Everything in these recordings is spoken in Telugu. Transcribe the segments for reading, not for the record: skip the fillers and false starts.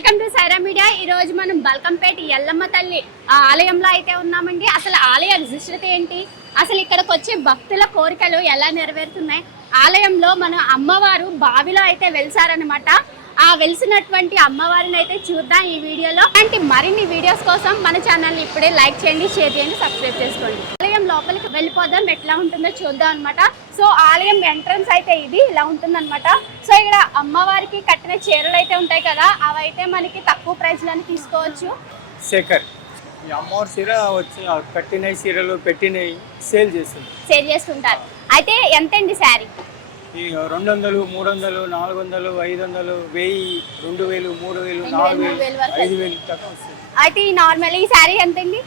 Welcome to Sye Raa media. ఈ రోజు మనం బల్కంపేట ఎల్లమ్మ తల్లి ఆలయంలో అయితే ఉన్నామండి. అసలు ఆలయ విశిష్టత ఏంటి, అసలు ఇక్కడికి వచ్చే భక్తుల కోరికలు ఎలా నెరవేరుతున్నాయి, ఆలయంలో మన అమ్మవారు బావిలో అయితే వెలిసారనమాట. ఆ వెలిసినటువంటి అమ్మవారిని అయితే చూద్దాం ఈ వీడియోలో. అంటే మరిన్ని వీడియోస్ కోసం మన ఛానల్ని ఇప్పుడే లైక్ చేయండి, షేర్ చేయండి, సబ్స్క్రైబ్ చేసుకోండి. ఆలయం లోపలికి వెళ్ళిపోదాం, ఎట్లా ఉంటుందో చూద్దాం అనమాట. సో ఆలయం ఎంట్రన్స్ అయితే ఇది ఇలా ఉంటుందన్నమాట. సో ఇక్కడ అమ్మవారికి కట్టిన చీరలు అయితే ఉంటాయి కదా, అవైతే మనకి తక్కువ ప్రైస్లోనే తీసుకోవచ్చు. శేఖర్ ఈ అమ్మవారి చీర వచ్చి కట్టినవి చీరలు పెట్టినవి సేల్ చేస్తుంటారు. అయితే ఎంతండి శారీ? ఈ 200, 300, 400, 500, 1000, 2000, 3000, 4000, 5000 దాకా వస్తుంది. అయితే ఈ నార్మల్ ఈ శారీ ఎంతండి?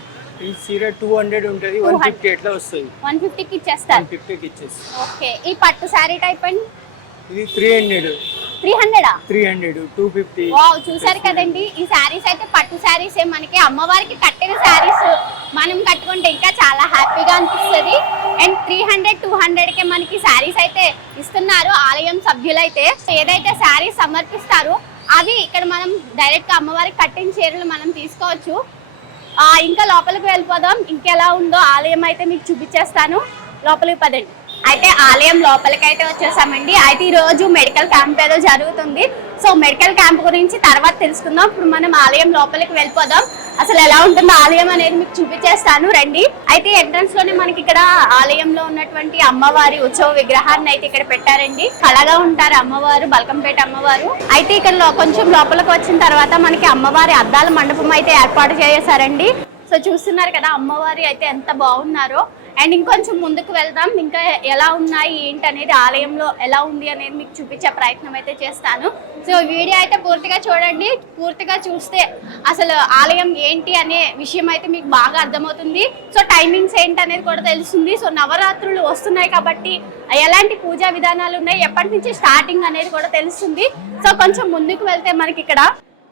ఈ చీర 200 ఉంటుంది, 150 ఎట్లా వస్తుంది. 150కి ఇచ్చేస్తారు. 150కి ఇచ్చేసి. ఓకే, ఈ పట్టు శారీ టైప్ అండి ఇది 300, 250. వావ్, చూసారు కదండి. ఈ శారీస్ అయితే పట్టు శారీస్, మనకి అమ్మవారికి కట్టిన శారీస్ మనం కట్టుకుంటే ఇంకా చాలా హ్యాపీగా అనిపిస్తుంది. అండ్ 300, 200కే మనకి శారీస్ అయితే ఇస్తున్నారు ఆలయం సభ్యులైతే. ఏదైతే శారీస్ సమర్పిస్తారో అవి ఇక్కడ మనం డైరెక్ట్ గా అమ్మవారికి కట్టిన చీరలు మనం తీసుకోవచ్చు. ఇంకా లోపలికి వెళ్ళిపోదాం, ఇంకెలా ఉందో ఆలయం అయితే మీకు చూపించేస్తాను. లోపలికి పదండి. అయితే ఆలయం లోపలికి అయితే వచ్చేసామండి. అయితే ఈ రోజు మెడికల్ క్యాంప్ ఏదో జరుగుతుంది. సో మెడికల్ క్యాంప్ గురించి తర్వాత తెలుసుకుందాం. ఇప్పుడు మనం ఆలయం లోపలికి వెళ్ళిపోదాం. అసలు ఎలా ఉంటుందో ఆలయం అనేది మీకు చూపించేస్తాను, రండి. అయితే ఎంట్రన్స్ లోనే మనకి ఇక్కడ ఆలయంలో ఉన్నటువంటి అమ్మవారి ఉత్సవ విగ్రహాన్ని అయితే ఇక్కడ పెట్టారండి. కళగా ఉంటారు అమ్మవారు, బల్కంపేట అమ్మవారు. అయితే ఇక్కడ కొంచెం లోపలికి వచ్చిన తర్వాత మనకి అమ్మవారి అద్దాల మండపం అయితే ఏర్పాటు చేశారండి. సో చూస్తున్నారు కదా అమ్మవారి అయితే ఎంత బాగున్నారో. అండ్ ఇంకొంచెం ముందుకు వెళ్దాం, ఇంకా ఎలా ఉన్నాయి ఏంటి అనేది, ఆలయంలో ఎలా ఉంది అనేది మీకు చూపించే ప్రయత్నం అయితే చేస్తాను. సో వీడియో అయితే పూర్తిగా చూడండి. పూర్తిగా చూస్తే అసలు ఆలయం ఏంటి అనే విషయం అయితే మీకు బాగా అర్థమవుతుంది. సో టైమింగ్స్ ఏంటి అనేది కూడా తెలుస్తుంది. సో నవరాత్రులు వస్తున్నాయి కాబట్టి ఎలాంటి పూజా విధానాలు ఉన్నాయి, ఎప్పటి నుంచి స్టార్టింగ్ అనేది కూడా తెలుస్తుంది. సో కొంచెం ముందుకు వెళ్తే మనకి ఇక్కడ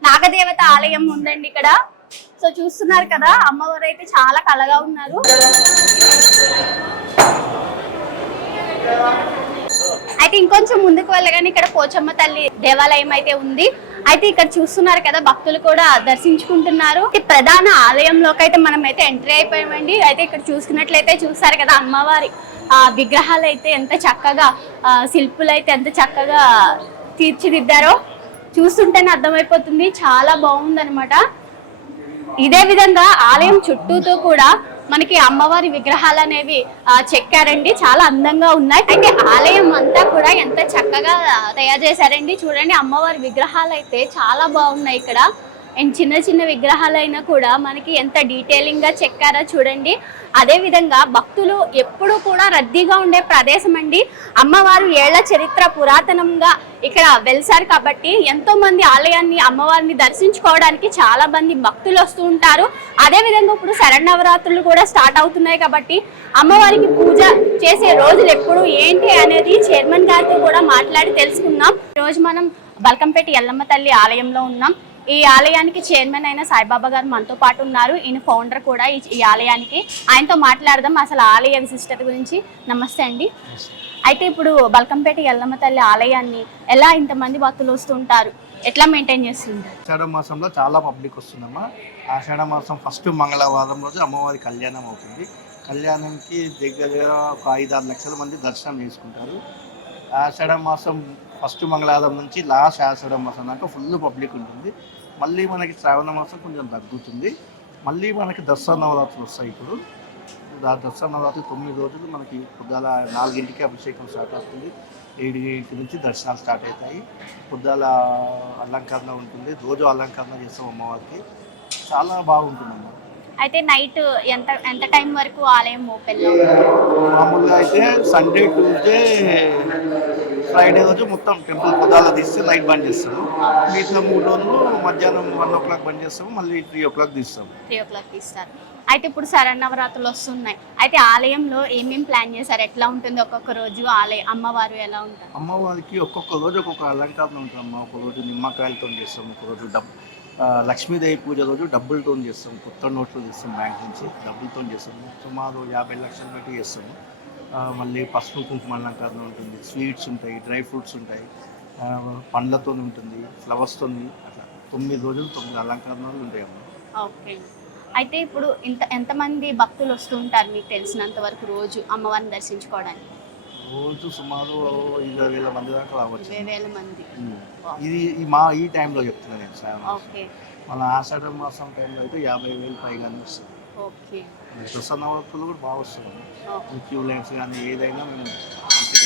నాగదేవత ఆలయం ఉందండి ఇక్కడ. సో చూస్తున్నారు కదా అమ్మవారు అయితే చాలా కళగా ఉన్నారు. అయితే ఇంకొంచెం ముందుకు వెళ్ళగానే ఇక్కడ పోచమ్మ తల్లి దేవాలయం అయితే ఉంది. అయితే ఇక్కడ చూస్తున్నారు కదా భక్తులు కూడా దర్శించుకుంటున్నారు. ప్రధాన ఆలయంలోకి అయితే మనం అయితే ఎంట్రీ అయిపోయామండి. అయితే ఇక్కడ చూసుకున్నట్లయితే చూస్తారు కదా అమ్మవారి విగ్రహాలు అయితే ఎంత చక్కగా, శిల్పులు అయితే ఎంత చక్కగా తీర్చిదిద్దారో చూస్తుంటేనే అర్థమైపోతుంది. చాలా బాగుందనమాట. ఇదే విధంగా ఆలయం చుట్టూతో కూడా మనకి అమ్మవారి విగ్రహాలు అనేవి చెక్కారండి, చాలా అందంగా ఉన్నాయి. అయితే ఆలయం అంతా కూడా ఎంత చక్కగా తయారు చేశారండి. చూడండి అమ్మవారి విగ్రహాలు అయితే చాలా బాగున్నాయి ఇక్కడ. అండ్ చిన్న చిన్న విగ్రహాలైనా కూడా మనకి ఎంత డీటెయిలింగ్ గా చెక్కారో చూడండి. అదే విధంగా భక్తులు ఎప్పుడు కూడా రద్దీగా ఉండే ప్రదేశం అండి. అమ్మవారు ఏళ్ల చరిత్ర పురాతనంగా ఇక్కడ వెలిసారు కాబట్టి ఎంతో మంది ఆలయాన్ని అమ్మవారిని దర్శించుకోవడానికి చాలా మంది భక్తులు వస్తూ ఉంటారు. అదే విధంగా ఇప్పుడు శరన్నవరాత్రులు కూడా స్టార్ట్ అవుతున్నాయి కాబట్టి అమ్మవారికి పూజ చేసే రోజులు ఎప్పుడు ఏంటి అనేది చైర్మన్ గారితో కూడా మాట్లాడి తెలుసుకున్నాం. ఈరోజు మనం బల్కంపేట ఎల్లమ్మ తల్లి ఆలయంలో ఉన్నాం. ఈ ఆలయానికి చైర్మన్ అయిన సాయిబాబా గారు మనతో పాటు ఉన్నారు. ఈయన ఫౌండర్ కూడా ఈ ఆలయానికి. ఆయనతో మాట్లాడదాం అసలు ఆలయ విశిష్టత గురించి. నమస్తే అండి. అయితే ఇప్పుడు బల్కంపేట ఎల్లమ్మ తల్లి ఆలయాన్ని ఎలా ఇంతమంది భక్తులు వస్తుంటారు, ఎట్లా మెయింటైన్ చేస్తుంటారు? ఆషాఢ మాసంలో చాలా పబ్లిక్ వస్తుందమ్మా. ఆషాఢ మాసం ఫస్ట్ మంగళవారం రోజు అమ్మవారి కళ్యాణం అవుతుంది. కళ్యాణంకి దగ్గర ఒక 5-6 లక్షల మంది దర్శనం చేసుకుంటారు. ఆషాఢ మాసం ఫస్ట్ మంగళవారం నుంచి లాస్ట్ ఆషాఢ మాసం దాకా ఫుల్ పబ్లిక్ ఉంటుంది. మళ్ళీ మనకి శ్రావణ మాసం కొంచెం తగ్గుతుంది. మళ్ళీ మనకి దసరా నవరాత్రులు వస్తాయి. ఇప్పుడు దసరా నవరాత్రి 9 రోజులు మనకి పొద్దుల 4ంటికి అభిషేకం స్టార్ట్ అవుతుంది. 7 నుంచి దర్శనాలు స్టార్ట్ అవుతాయి. పొద్దుల అలంకరణ ఉంటుంది, రోజు అలంకరణ చేస్తాం అమ్మవారికి. చాలా బాగుంటుందమ్మా. అయితే నైట్ ఎంత టైం వరకు ఆలయం ఓపెన్? మామూలుగా అయితే సండే, ట్యూస్డే, ఫ్రైడే రోజు మొత్తం టెంపుల్ పొద్దుల తీస్తే లైట్ బంద్ చేస్తాము. మిగతా 3 రోజులు మధ్యాహ్నం 1 o'clock బంద్ చేస్తాము, మళ్ళీ 3 o'clock తీస్తాము. 3 o'clock తీస్తారు. అయితే ఇప్పుడు శరన్నవరాత్రులు వస్తున్నాయి. అయితే ఆలయంలో ఏమేమి ప్లాన్ చేశారు, ఎట్లా ఉంటుంది ఒక్కొక్క రోజు అమ్మవారు ఎలా ఉంటారు? అమ్మవారికి ఒక్కొక్క రోజు ఒక్కొక్క అలంకరణ ఉంటుందమ్మా. ఒక రోజు నిమ్మకాయలతో చేస్తాము, ఒక రోజు లక్ష్మీదేవి పూజ రోజు డబ్బులతో చేస్తాము, కొత్త నోట్లు చేస్తాం, బ్యాంక్ నుంచి డబ్బులతో చేస్తాము. సుమారు 50 లక్షలు పెట్టి చేస్తాము. మళ్ళీ పసుపు కుంకుమ అలంకరణ ఉంటుంది, స్వీట్స్ ఉంటాయి, డ్రై ఫ్రూట్స్ ఉంటాయి, పండ్లతో ఉంటుంది, ఫ్లవర్స్తో, అట్లా 9 రోజులు 9 అలంకరణలు ఉంటాయమ్మా. ఓకే. అయితే ఇప్పుడు ఎంతమంది భక్తులు వస్తుంటారు మీకు తెలిసినంత వరకు రోజు అమ్మవారిని దర్శించుకోవడానికి? రోజు సుమారు 20,000 మంది దాకా రావచ్చు. 20,000 మంది. ఇది ఈ టైంలో చెప్తున్నాను నేను శ్రావణ మాసం. ఓకే. మన ఆషాఢ మాసం టైంలో అయితే 50,000 పైగానే వస్తుంది. ఓకే. ప్రసన్న భక్తులు కూడా బాగా వస్తుంది. ఓకే. క్యూ లైన్స్ కానీ ఏదైనా మేము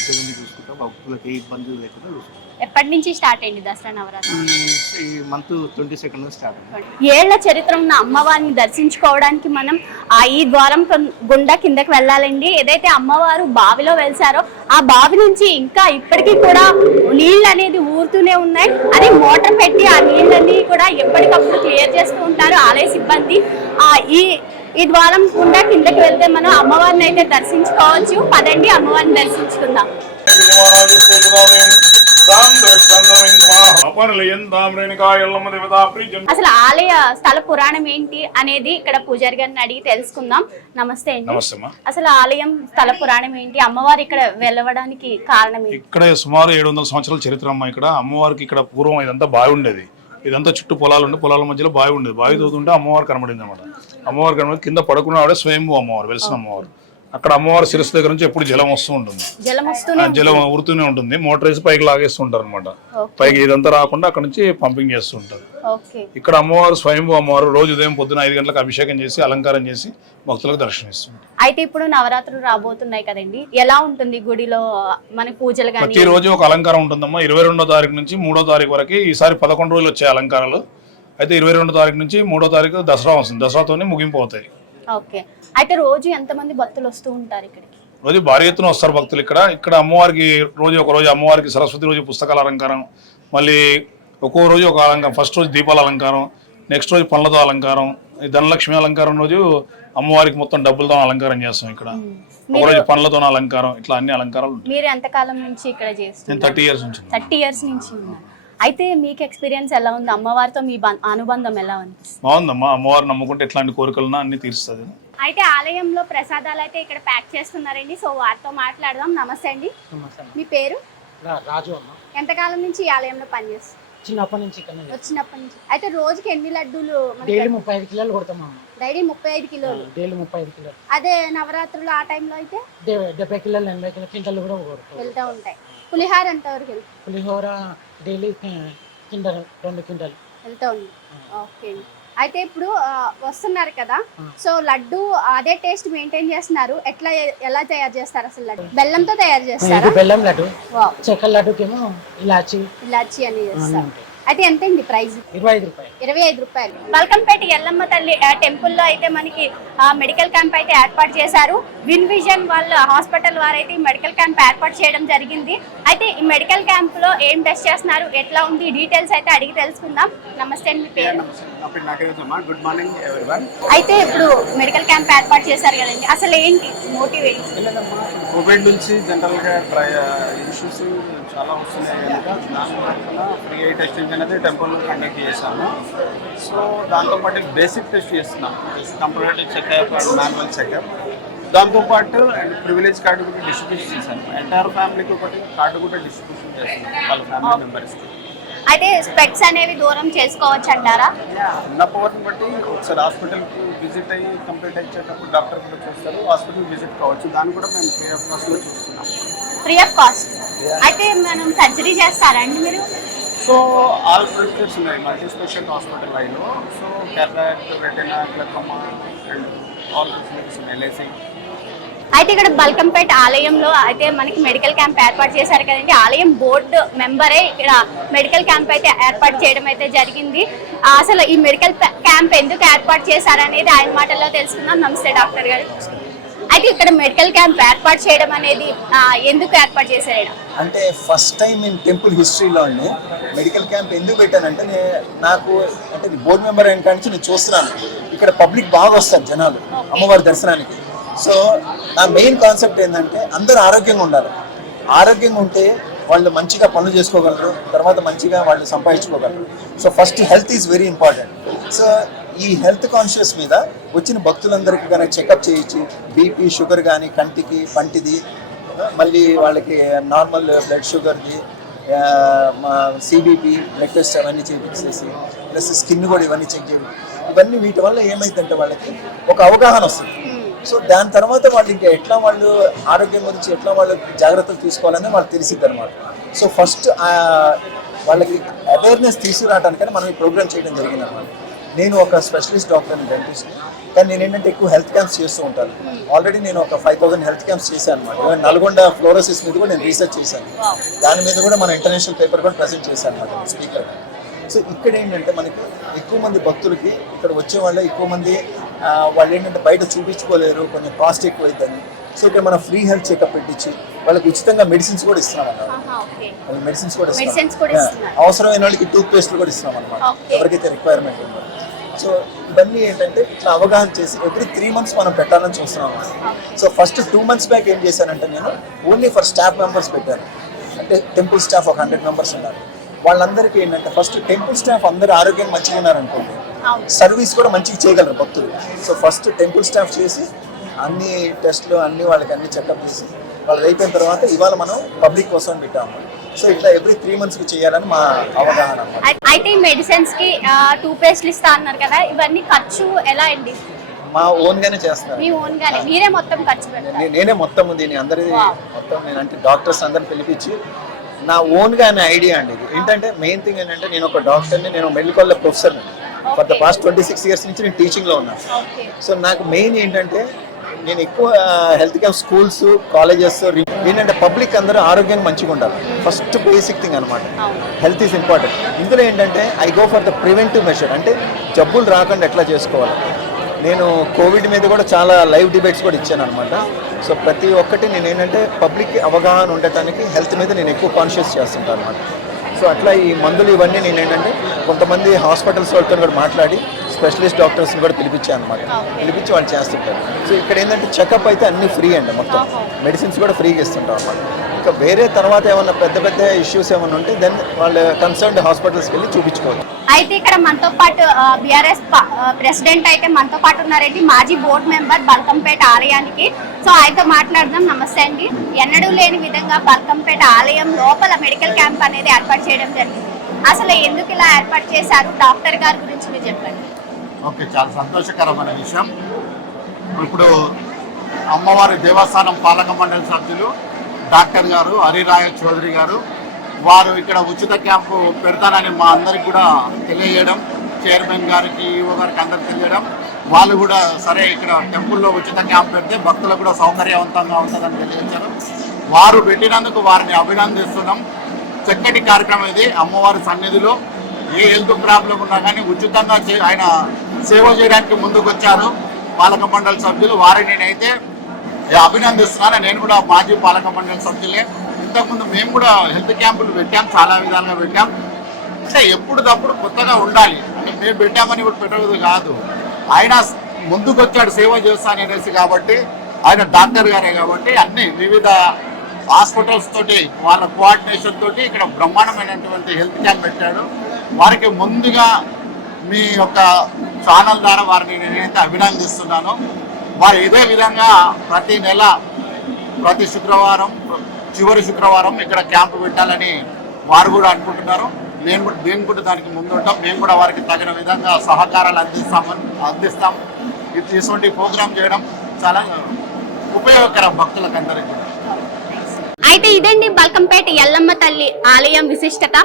దగ్గర చూసుకుంటాం, భక్తులకు ఏ ఇబ్బందులు లేకుండా చూసుకుంటాం. ఎప్పటి నుంచి స్టార్ట్ అయింది దసరా నవరాత్రి? ఈ మంత్ 22 నుంచి స్టార్ట్ అయింది. ఏళ్ల చరిత్ర ఉన్న అమ్మవారిని దర్శించుకోవడానికి మనం ఈ ద్వారం గుండా కిందకి వెళ్ళాలండి. ఏదైతే అమ్మవారు బావిలో వెలిసారో ఆ బావి నుంచి ఇంకా ఇప్పటికీ కూడా నీళ్ళు అనేది ఊరుతూనే ఉన్నాయి. అది మోటార్ పెట్టి ఆ నీళ్ళని కూడా ఎప్పటికప్పుడు క్లియర్ చేస్తూ ఉంటారు ఆలయ సిబ్బంది. ఈ ద్వారం గుండా కిందకి వెళ్తే మనం అమ్మవారిని అయితే దర్శించుకోవచ్చు. పదండి అమ్మవారిని దర్శించుకుందాం. అసలు ఆలయ స్థల పురాణం ఏంటి అనేది ఇక్కడ పూజారి గారిని అడిగి తెలుసుకుందాం. నమస్తే అండి. అసలు ఆలయం స్థల పురాణం ఏంటి, అమ్మవారు ఇక్కడ వెళ్ళవడానికి కారణం ఏంటి? ఇక్కడ సుమారు 700 సంవత్సరాల చరిత్ర అమ్మ. ఇక్కడ అమ్మవారికి ఇక్కడ పూర్వం ఇదంతా బావి ఉండేది. ఇదంతా చుట్టూ పొలాలు ఉండే, పొలాల మధ్యలో బావి ఉండేది. బావి తోతుంటే అమ్మవారు కనబడింది అనమాట. అమ్మవారు కనబడి కింద పడుకున్న ఆవిడ స్వయంభూ అమ్మవారు, వెలిసిన అమ్మవారు. అక్కడ అమ్మవారి శిరస్సు దగ్గర నుంచి ఎప్పుడు జలం వస్తూ ఉంటుంది, జలం ఊరుతూనే ఉంటుంది. మోటార్ వేసి పైకి లాగేస్తుంటారు అనమాట. పైకి ఇదంతా రాకుండా అక్కడ నుంచి పంపింగ్ చేస్తుంటారు. ఇక్కడ అమ్మవారు స్వయంభూ అమ్మవారు రోజు ఉదయం పొద్దున 5 గంటలకు అభిషేకం చేసి అలంకారం చేసి భక్తులకు దర్శనం ఇస్తుంది. అయితే ఇప్పుడు నవరాత్రులు రాబోతున్నాయి కదండి, ఎలా ఉంటుంది గుడిలో మన పూజలు? ప్రతి రోజు ఒక అలంకారం ఉంటుందమ్మా. 22వ తారీఖు నుంచి 3వ తారీఖు వరకు. ఈసారి 11 రోజులు వచ్చాయి అలంకారాలు. అయితే 22వ తారీఖు నుంచి 3వ తారీఖు దసరా వస్తుంది. దసరాతోనే ముగింపు అవుతాయి. ఓకే. అయితే రోజు ఎంతమంది భక్తులు వస్తూ ఉంటారు ఇక్కడికి? రోజు భారీ ఎత్తున వస్తారు భక్తులు. ఇక్కడ అమ్మవారికి ఒక రోజు అమ్మవారికి సరస్వతి రోజు పుస్తకాల అలంకారం, మళ్ళీ ఒక్కో రోజు ఒక అలంకారం. ఫస్ట్ రోజు దీపాల అలంకారం, నెక్స్ట్ రోజు పండ్లతో అలంకారం, ధనలక్ష్మి అలంకారం రోజు అమ్మవారికి మొత్తం డబ్బులతో అలంకారం చేస్తాం. ఇక్కడ ఒకరోజు పండ్లతో అలంకారం, ఇట్లా అన్ని అలంకారాలు. మీరు ఎంత కాలం నుంచి ఇక్కడ చేస్తున్నారు? నేను 30 years నుంచి. 30 years నుంచి ఉన్నారు. అయితే మీకు ఎక్స్పీరియన్స్ ఎలా ఉంది? అమ్మవారితో మీ అనుబంధం ఎలా ఉంది? బాగుందమ్మా. అమ్మవారు నమ్ముకుంటే ఎట్లాంటి కోరికలున్నా అన్ని తీరుస్తుంది. అయితే ఆలయంలో ప్రసాదాలు అయితే ఇక్కడ ప్యాక్ చేస్తున్నారండి. సో వారితో మాట్లాడదాం. నమస్తే అండి. మీ పేరు? రాజు అమ్మ. ఎంతకాలం నుంచి ఈ ఆలయంలో పనిచేస్తారు? చిన్నప్పటి నుంచి. వచ్చినప్పటి నుంచి. అయితే రోజుకి ఎన్ని లడ్డూలు? డైలీ 35 కిలోలు కొడతామమ్మా. డైలీ 35 కిలోలు? డైలీ 35 కిలోలు. అదే నవరాత్రులు ఆ టైంలో అయితే 70 కిలోలు 80 కిలోలు క్వింటల్ కూడా వెళ్తూ ఉంటాయి. పులిహార ఎంతవరకు వెళ్తాయి? పులిహోర డైలీ కింటల్ 2 క్వింటల్ వెళ్తూ ఉంది. ఓకే. అయితే ఇప్పుడు వస్తున్నారు కదా, సో లడ్డు అదే టేస్ట్ మెయింటైన్ చేస్తున్నారు. ఎలా తయారు చేస్తారు అసలు? లడ్డు బెల్లంతో తయారు చేస్తారు. బెల్లం లడ్డు. చెక్కల లడ్డుకేమో ఇలాచి అని చేస్తారు. అయితే ఎంత అండి ప్రైస్? 25 రూపాయలు. బల్కంపేట ఎల్లమ్మ తల్లి టెంపుల్లో అయితే మనకి మెడికల్ క్యాంప్ అయితే ఏర్పాటు చేశారు. విన్ విజన్ వాళ్ళ హాస్పిటల్ వారైతే ఈ మెడికల్ క్యాంప్ ఏర్పాటు చేయడం జరిగింది. అయితే ఈ మెడికల్ క్యాంప్ లో ఏం టెస్ట్ చేస్తున్నారు, ఎట్లా ఉంది, డీటెయిల్స్ అయితే అడిగి తెలుసుకుందాం. నమస్తే అండి. మీ పేరు? Good morning everyone. అయితే ఇప్పుడు మెడికల్ క్యాంప్ ఏర్పాటు చేశారు కదండి, అసలు ఏంటి మోటివ్ ఏంటి? కోవిడ్ నుంచి జనరల్ గా ఇష్యూస్ చాలా వస్తున్నాయి కనుక దానివల్ల ఫ్రీ ఐ టెస్టింగ్ అనేది టెంపుల్లో కండక్ట్ చేశాము. సో దాంతోపాటు బేసిక్ టెస్ట్ చేస్తున్నాం, comparative checkup and manual checkup. దాంతోపాటు ప్రివిలేజ్ కార్డు కూడా డిస్ట్రిబ్యూషన్ చేశాను. ఎంటైర్ ఫ్యామిలీకి ఒకటి కార్డు కూడా డిస్ట్రిబ్యూషన్ చేస్తున్నాం వాళ్ళ ఫ్యామిలీ మెంబర్స్కి. అయితే స్పెక్స్ అనేవి దూరం చేసుకోవచ్చు అంటారా? ఉన్న పవర్ని బట్టి ఒకసారి హాస్పిటల్కి విజిట్ అయ్యి కంప్లీట్ అయ్యేటప్పుడు డాక్టర్ కూడా చూస్తారు, హాస్పిటల్ విజిట్ కావచ్చు. దాన్ని కూడా మేము ఫ్రీ ఆఫ్ కాస్ట్లో చూస్తున్నాం. Free of cost. అయితే మనం సర్జరీ చేస్తారండి మీరు? సో ఆల్ ప్రొసీజర్స్ ఉన్నాయి మల్టీ స్పెషల్ హాస్పిటల్ లైన్లో. So cataract, retina, glaucoma and all procedures ఉన్నాయి. ఎల్ఐసి. అయితే ఇక్కడ బల్కంపేట ఆలయంలో అయితే మనకి మెడికల్ క్యాంప్ ఏర్పాటు చేశారు కదండి. ఆలయం బోర్డు మెంబరే ఇక్కడ మెడికల్ క్యాంప్ అయితే ఏర్పాటు చేయడం అయితే జరిగింది. అసలు ఈ మెడికల్ క్యాంప్ ఎందుకు ఏర్పాటు చేశారనేది ఆయన మాటల్లో తెలుసుకుందాం. నమస్తే డాక్టర్ గారు. అయితే ఇక్కడ మెడికల్ క్యాంప్ ఏర్పాటు చేయడం అనేది ఎందుకు ఏర్పాటు చేశారు? అంటే ఫస్ట్ టైం నేను టెంపుల్ హిస్టరీలోనే మెడికల్ క్యాంప్ ఎందుకు పెట్టానంటే నాకు అంటే బోర్డు మెంబర్ అయిన కాడి నుంచి నేను చూస్తున్నాను ఇక్కడ పబ్లిక్ బాగా వస్తారు జనాలు అమ్మవారి దర్శనానికి. సో నా మెయిన్ కాన్సెప్ట్ ఏంటంటే అందరూ ఆరోగ్యంగా ఉండాలి. ఆరోగ్యంగా ఉంటే వాళ్ళు మంచిగా పనులు చేసుకోగలరు, తర్వాత మంచిగా వాళ్ళు సంపాదించుకోగలరు. So first health is very important. So ఈ హెల్త్ కాన్షియస్ మీద వచ్చిన భక్తులందరికీ కనుక చెకప్ చేయించి బీపీ, షుగర్ కానీ కంటికి పంటిది, మళ్ళీ వాళ్ళకి నార్మల్ బ్లడ్ షుగర్ది, మా సిబిపి బ్లడ్ టెస్ట్ అవన్నీ చేయించేసి ప్లస్ స్కిన్ కూడా ఇవన్నీ చెక్ చేయాలి. ఇవన్నీ వీటి వల్ల ఏమైందంటే వాళ్ళకి ఒక అవగాహన వస్తుంది. సో దాని తర్వాత వాళ్ళు ఇంకా ఎట్లా వాళ్ళు ఆరోగ్యం గురించి ఎట్లా వాళ్ళు జాగ్రత్తలు తీసుకోవాలని వాళ్ళు తెలిసిద్ది అనమాట. సో ఫస్ట్ వాళ్ళకి అవేర్నెస్ తీసుకురావడానికని మనం ఈ ప్రోగ్రామ్ చేయడం జరిగింది అనమాట. నేను ఒక స్పెషలిస్ట్ డాక్టర్ని, డెంటిస్ట్, కానీ నేను ఏంటంటే ఎక్కువ హెల్త్ క్యాంప్స్ చేస్తూ ఉంటాను. ఆల్రెడీ నేను ఒక 5000 హెల్త్ క్యాంప్స్ చేశాను అనమాట. నల్గొండ ఫ్లోరోసిస్ మీద కూడా నేను రీసెర్చ్ చేశాను. దాని మీద కూడా మన ఇంటర్నేషనల్ పేపర్ కూడా ప్రజెంట్ చేశాను అనమాట స్పీకర్. సో ఇక్కడ ఏంటంటే మనకి ఎక్కువ మంది భక్తులకి ఇక్కడ వచ్చే వాళ్ళే ఎక్కువ మంది వాళ్ళు ఏంటంటే బయట చూపించుకోలేరు, కొంచెం కాస్ట్ ఎక్కువ అవుతుంది. సో ఇక్కడ మనం ఫ్రీ హెల్త్ చెకప్ పెట్టించి వాళ్ళకి ఉచితంగా మెడిసిన్స్ కూడా ఇస్తున్నాం అన్నమాట. వాళ్ళకి మెడిసిన్స్ కూడా ఇస్తున్నాం. అవసరమైన వాళ్ళకి టూత్ పేస్ట్లు కూడా ఇస్తున్నాం అనమాట, ఎవరికైతే రిక్వైర్మెంట్ ఉందో. సో ఇవన్నీ ఏంటంటే ఇట్లా అవగాహన చేసి ఎవ్రీ 3 months మనం పెట్టాలని చూస్తున్నాం అన్నమాట. సో ఫస్ట్ 2 months బ్యాక్ ఏం చేశానంటే నేను ఓన్లీ ఫర్ స్టాఫ్ మెంబర్స్ పెట్టాను. అంటే టెంపుల్ స్టాఫ్ ఒక 100 members ఉన్నారు. వాళ్ళందరికీ ఏంటంటే ఫస్ట్ టెంపుల్ స్టాఫ్ అందరూ ఆరోగ్యం మంచిగా ఉన్నారనుకోండి, సర్వీస్ కూడా మంచిగా చేయగలరు భక్తులు. సో ఫస్ట్ టెంపుల్ స్టాఫ్ చేసి అన్ని టెస్ట్లు అన్ని వాళ్ళకి అన్ని చెకప్ చేసి వాళ్ళు అయిపోయిన తర్వాత ఇవాళ మనం పబ్లిక్ కోసం పెట్టాము. సో ఇట్లా ఎవ్రీ 3 months చేయాలని మా అవగాహన. అయితే మెడిసిన్స్ కి టూత్ పేస్ట్లు ఇస్తా అన్నారు కదా, ఇవన్నీ ఖర్చు ఎలా అండి? మా ఓన్ గానే చేస్తాను. మీ ఓన్ గానే మీరే మొత్తం ఖర్చు పెడతారు? నేనే మొత్తం దీన్ని అందరిది మొత్తం నేను అంటే డాక్టర్స్ అందరిని పిలిపించి నా ఓన్ గా అనే ఐడియా అండి. ఇది ఏంటంటే మెయిన్ థింగ్ ఏంటంటే నేను ఒక డాక్టర్ని, నేను మెడికల్ కాలేజ్ ప్రొఫెసర్ని. ఫర్ ద పాస్ట్ 26 years నుంచి నేను టీచింగ్ లో ఉన్నాను. సో నాకు మెయిన్ ఏంటంటే నేను ఎక్కువ హెల్త్ క్యాంప్ స్కూల్స్ కాలేజెస్ ఏంటంటే పబ్లిక్ అందరూ ఆరోగ్యంగా మంచిగా ఉండాలి. ఫస్ట్ బేసిక్ థింగ్ అనమాట. Health is important. ఇందులో ఏంటంటే I go for the preventive measure, అంటే జబ్బులు రాకుండా ఎట్లా చేసుకోవాలి. నేను కోవిడ్ మీద కూడా చాలా లైవ్ డిబేట్స్ కూడా ఇచ్చాను అనమాట. సో ప్రతి ఒక్కటి నేను ఏంటంటే పబ్లిక్ అవగాహన ఉండటానికి హెల్త్ మీద నేను ఎక్కువ కాన్షియస్ చేస్తుంటాను అనమాట. సో అట్లా ఈ మందులు ఇవన్నీ నేను ఏంటంటే కొంతమంది హాస్పిటల్స్ వాళ్ళతో కూడా మాట్లాడి స్పెషలిస్ట్ డాక్టర్స్ని కూడా పిలిపించాను అనమాట. పిలిపించి వాళ్ళు చేస్తుంటారు. సో ఇక్కడ ఏంటంటే చెకప్ అయితే అన్నీ ఫ్రీ అండి, మొత్తం మెడిసిన్స్ కూడా ఫ్రీగా ఇస్తుంటాం అనమాట. ఇంకా వేరే తర్వాత ఏమన్నా పెద్ద పెద్ద ఇష్యూస్ ఏమైనా ఉంటే దెన్ వాళ్ళు కన్సర్న్డ్ హాస్పిటల్స్కి వెళ్ళి చూపించుకోవచ్చు. అయితే ఇక్కడ మనతో పాటు బిఆర్ఎస్ ప్రెసిడెంట్ అయితే మనతో పాటు ఉన్నారండి, మాజీ బోర్డు మెంబర్ బల్కంపేట ఆలయానికి. సో ఆయనతో మాట్లాడదాం. నమస్తే అండి. ఎన్నడూ లేని విధంగా బల్కంపేట ఆలయం లోపల మెడికల్ క్యాంప్ అనేది ఏర్పాటు చేయడం జరిగింది. అసలు ఎందుకు ఇలా ఏర్పాటు చేశారు, డాక్టర్ గారి గురించి మీరు చెప్పండి. ఓకే, చాలా సంతోషకరమైన విషయం. ఇప్పుడు అమ్మవారి దేవస్థానం పాలక మండలి సభ్యులు డాక్టర్ గారు హరిరాయ చౌదరి గారు వారు ఇక్కడ ఉచిత క్యాంపు పెడతానని మా అందరికి కూడా తెలియజేయడం, చైర్మన్ గారికి ఈఓ గారికి అందరికి తెలియడం, వాళ్ళు కూడా సరే ఇక్కడ టెంపుల్లో ఉచిత క్యాంప్ పెడితే భక్తులకు కూడా సౌకర్యవంతంగా ఉంటుందని తెలియజేశారు. వారు పెట్టినందుకు వారిని అభినందిస్తున్నాం. చక్కటి కార్యక్రమం ఇది. అమ్మవారి సన్నిధిలో ఏ హెల్త్ ప్రాబ్లం ఉన్నా కానీ ఉచితంగా ఆయన సేవ చేయడానికి ముందుకు వచ్చారు పాలక మండలి సభ్యులు. వారిని నేనైతే అభినందిస్తున్నాను. నేను కూడా మాజీ పాలక మండలి సభ్యులే. ఇంతకుముందు మేము కూడా హెల్త్ క్యాంపులు పెట్టాం, చాలా విధాలుగా పెట్టాం. అంటే ఎప్పుడు తప్పుడు కొత్తగా ఉండాలి. అంటే మేము పెట్టామని ఇప్పుడు పెట్టదు కాదు, ఆయన ముందుకు వచ్చాడు సేవ చేస్తాను అనేసి. కాబట్టి ఆయన డాక్టర్ గారే కాబట్టి అన్ని వివిధ హాస్పిటల్స్ తోటి వాళ్ళ కోఆర్డినేషన్ తోటి ఇక్కడ బ్రహ్మాండమైనటువంటి హెల్త్ క్యాంప్ పెట్టాడు. వారికి ముందుగా మీ యొక్క ఛానల్ ద్వారా వారిని నేనైతే అభినందిస్తున్నాను. వారు ఇదే విధంగా ప్రతి నెల ప్రతి శుక్రవారం చివరి శుక్రవారం ఇక్కడ క్యాంపు పెట్టాలని వారు కూడా అనుకుంటున్నారు. మేము కూడా దానికి ముందుంటాం. మేము కూడా వారికి తగిన విధంగా సహకారాలు అందిస్తాం. ఇటువంటి ప్రోగ్రామ్ చేయడం చాలా ఉపయోగకరం భక్తులకు అందరికీ. అయితే ఇదండి బల్కంపేట ఎల్లమ్మ తల్లి ఆలయం విశిష్టత.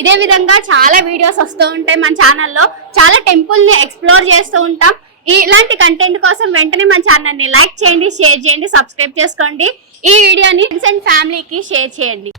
ఇదే విధంగా చాలా వీడియోస్ వస్తూ ఉంటాయి మన ఛానల్లో. చాలా టెంపుల్ ని ఎక్స్ప్లోర్ చేస్తూ ఉంటాం. ఇలాంటి కంటెంట్ కోసం వెంటనే మన ఛానల్ ని లైక్ చేయండి, షేర్ చేయండి, సబ్స్క్రైబ్ చేసుకోండి. ఈ వీడియోని ఫ్రెండ్స్ అండ్ ఫ్యామిలీకి షేర్ చేయండి.